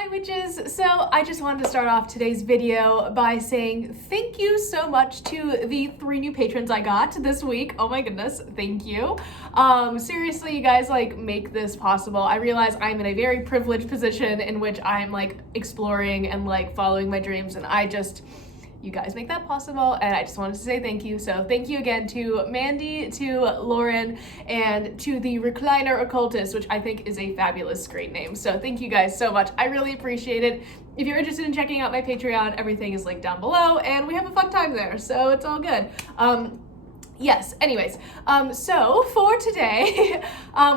Hi witches! So I just wanted to start off today's video by saying thank you so much to the 3 new patrons I got this week. Oh my goodness, thank you. Seriously, you guys like make this possible. I realize I'm in a very privileged position in which I'm like exploring and like following my dreams, and you guys make that possible, and I just wanted to say thank you. So thank you again to Mandy, to Lauren, and to the Recliner Occultist, which I think is a fabulous screen name. So thank you guys so much. I really appreciate it. If you're interested in checking out my Patreon, everything is linked down below, and we have a fun time there, so it's all good. Yes, anyways, so for today,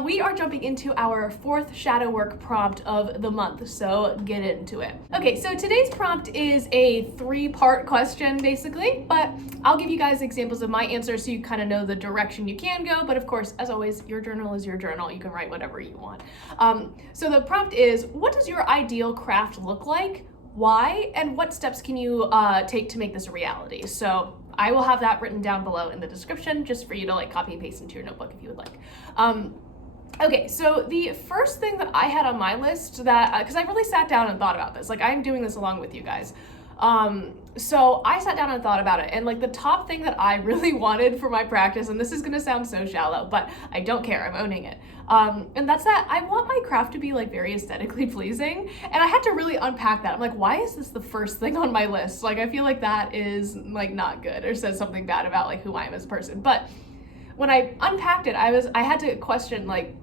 we are jumping into our 4th shadow work prompt of the month, so get into it. Okay, so today's prompt is a 3-part question, basically, but I'll give you guys examples of my answers so you kind of know the direction you can go, but of course, as always, your journal is your journal. You can write whatever you want. So the prompt is, what does your ideal craft look like? Why? And what steps can you take to make this a reality? So I will have that written down below in the description just for you to like copy and paste into your notebook if you would like. Okay, so the first thing that I had on my list that, because I really sat down and thought about this, like I'm doing this along with you guys. So I sat down and thought about it, and like the top thing that I really wanted for my practice, and this is gonna sound so shallow, but I don't care, I'm owning it. And that's that I want my craft to be like very aesthetically pleasing, and I had to really unpack that. I'm like, why is this the first thing on my list? Like, I feel like that is like not good or says something bad about like who I am as a person. But when I unpacked it, I had to question like,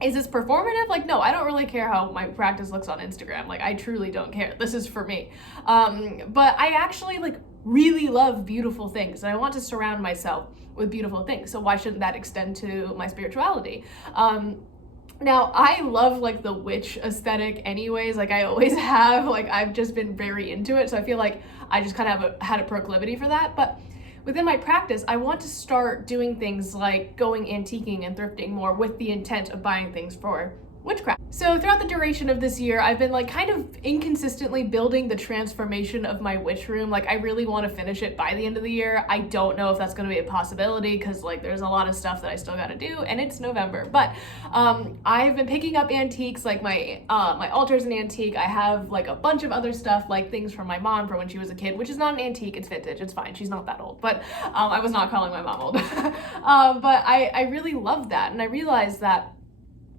is this performative? Like, no, I don't really care how my practice looks on Instagram. Like, I truly don't care. This is for me. But I actually like really love beautiful things, and I want to surround myself with beautiful things. So why shouldn't that extend to my spirituality? Now, I love like the witch aesthetic anyways. Like I always have, like I've just been very into it. So I feel like I just kind of had a proclivity for that. But within my practice, I want to start doing things like going antiquing and thrifting more with the intent of buying things for witchcraft. So throughout the duration of this year, I've been like kind of inconsistently building the transformation of my witch room. Like I really want to finish it by the end of the year. I don't know if that's going to be a possibility because like there's a lot of stuff that I still got to do, and it's November. But I've been picking up antiques, like my altar's an antique. I have like a bunch of other stuff, like things from my mom from when she was a kid, which is not an antique, it's vintage, it's fine. She's not that old, but I was not calling my mom old. But I really love that, and I realized that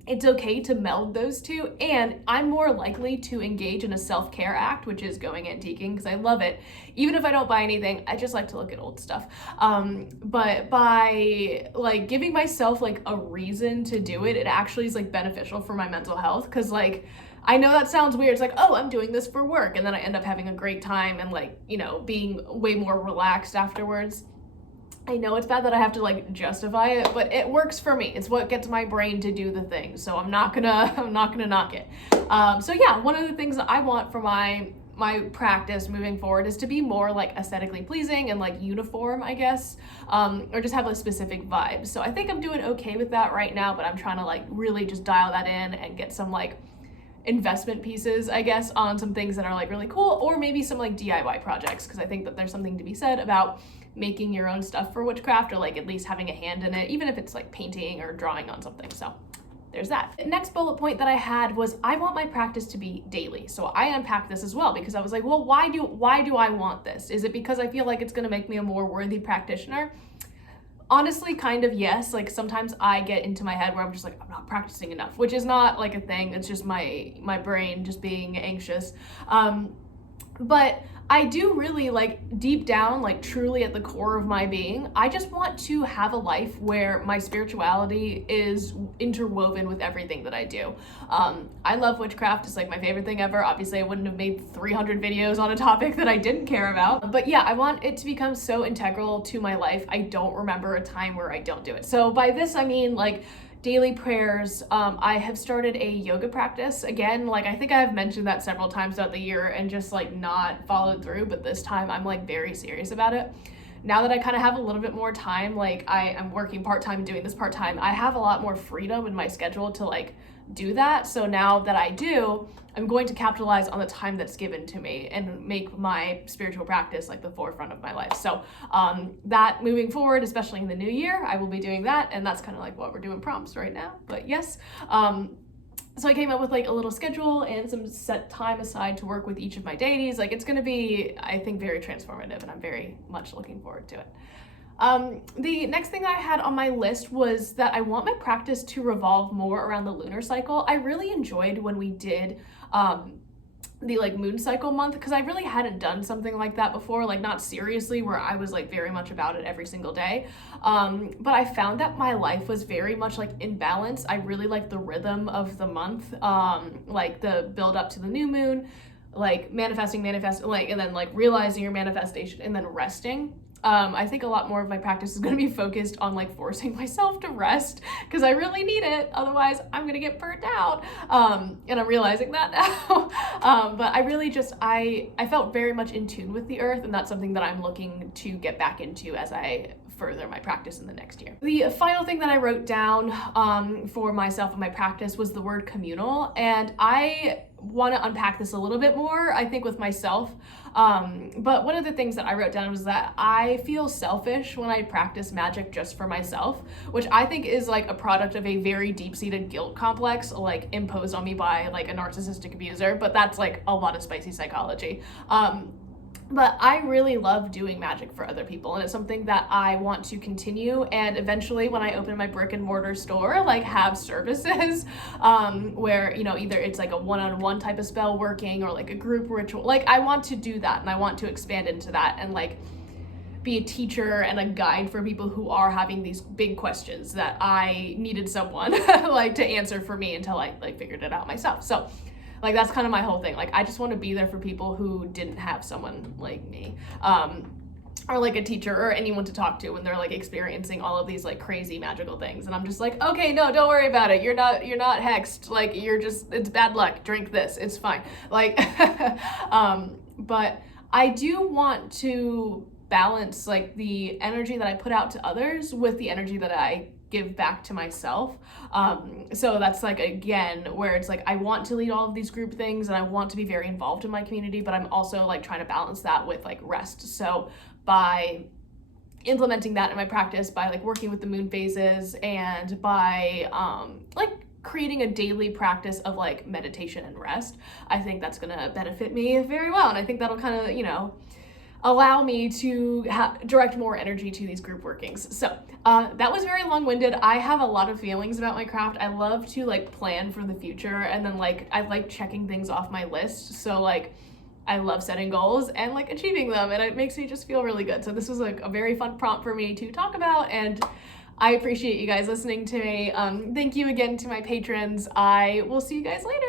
it's okay to meld those two, and I'm more likely to engage in a self-care act, which is going antiquing, because I love it. Even if I don't buy anything, I just like to look at old stuff. But by like giving myself like a reason to do it, it actually is like beneficial for my mental health, because like I know that sounds weird. It's like, oh, I'm doing this for work, and then I end up having a great time and like, you know, being way more relaxed afterwards. I know it's bad that I have to like justify it, but it works for me. It's what gets my brain to do the thing. So I'm not gonna knock it. So yeah, one of the things that I want for my practice moving forward is to be more like aesthetically pleasing and like uniform, I guess, or just have a specific vibe. So I think I'm doing okay with that right now, but I'm trying to like really just dial that in and get some like investment pieces, I guess, on some things that are like really cool, or maybe some like DIY projects, because I think that there's something to be said about making your own stuff for witchcraft, or like at least having a hand in it, even if it's like painting or drawing on something. So there's that. The next bullet point that I had was I want my practice to be daily. So I unpacked this as well, because I was like, well, why do I want this? Is it because I feel like it's going to make me a more worthy practitioner? Honestly, kind of yes. Like sometimes I get into my head where I'm just like, I'm not practicing enough, which is not like a thing. It's just my brain just being anxious. But I do really like deep down, like truly at the core of my being, I just want to have a life where my spirituality is interwoven with everything that I do. I love witchcraft. It's like my favorite thing ever. Obviously I wouldn't have made 300 videos on a topic that I didn't care about, but yeah, I want it to become so integral to my life. I don't remember a time where I don't do it. So by this, I mean like daily prayers. I have started a yoga practice again. Like I think I have mentioned that several times throughout the year and just like not followed through, but this time I'm like very serious about it. Now that I kind of have a little bit more time, like I'm working part-time, doing this part-time, I have a lot more freedom in my schedule to like do that. So now that I do, I'm going to capitalize on the time that's given to me and make my spiritual practice like the forefront of my life. So that moving forward, especially in the new year, I will be doing that. And that's kind of like what we're doing prompts right now. But yes, So I came up with like a little schedule and some set time aside to work with each of my deities. Like it's gonna be, I think, very transformative, and I'm very much looking forward to it. The next thing I had on my list was that I want my practice to revolve more around the lunar cycle. I really enjoyed when we did the like moon cycle month, because I really hadn't done something like that before, like not seriously, where I was like very much about it every single day. But I found that my life was very much like in balance. I really liked the rhythm of the month, like the build up to the new moon, like manifesting, like, and then like realizing your manifestation and then resting. I think a lot more of my practice is going to be focused on like forcing myself to rest, because I really need it. Otherwise, I'm going to get burnt out. And I'm realizing that now. But I really just, I felt very much in tune with the earth, and that's something that I'm looking to get back into as I further my practice in the next year. The final thing that I wrote down for myself and my practice was the word communal, and I want to unpack this a little bit more, I think, with myself. But one of the things that I wrote down was that I feel selfish when I practice magic just for myself, which I think is like a product of a very deep-seated guilt complex, like imposed on me by like a narcissistic abuser, but that's like a lot of spicy psychology. But I really love doing magic for other people, and it's something that I want to continue, and eventually when I open my brick and mortar store, like have services where, you know, either it's like a one-on-one type of spell working or like a group ritual. Like I want to do that, and I want to expand into that and like be a teacher and a guide for people who are having these big questions that I needed someone like to answer for me until I like figured it out myself. So like that's kind of my whole thing. Like I just want to be there for people who didn't have someone like me, or like a teacher or anyone to talk to when they're like experiencing all of these like crazy magical things. And I'm just like, okay, no, don't worry about it. You're not hexed. Like you're just, it's bad luck. Drink this. It's fine. Like, but I do want to balance like the energy that I put out to others with the energy that I give back to myself. So that's like, again, where it's like I want to lead all of these group things and I want to be very involved in my community, but I'm also like trying to balance that with like rest. So by implementing that in my practice, by like working with the moon phases, and by like creating a daily practice of like meditation and rest, I think that's gonna benefit me very well. And I think that'll kind of, you know, allow me to direct more energy to these group workings. So that was very long-winded. I have a lot of feelings about my craft. I love to like plan for the future, and then like I like checking things off my list. So like I love setting goals and like achieving them, and it makes me just feel really good. So this was like a very fun prompt for me to talk about, and I appreciate you guys listening to me. Thank you again to my patrons. I will see you guys later.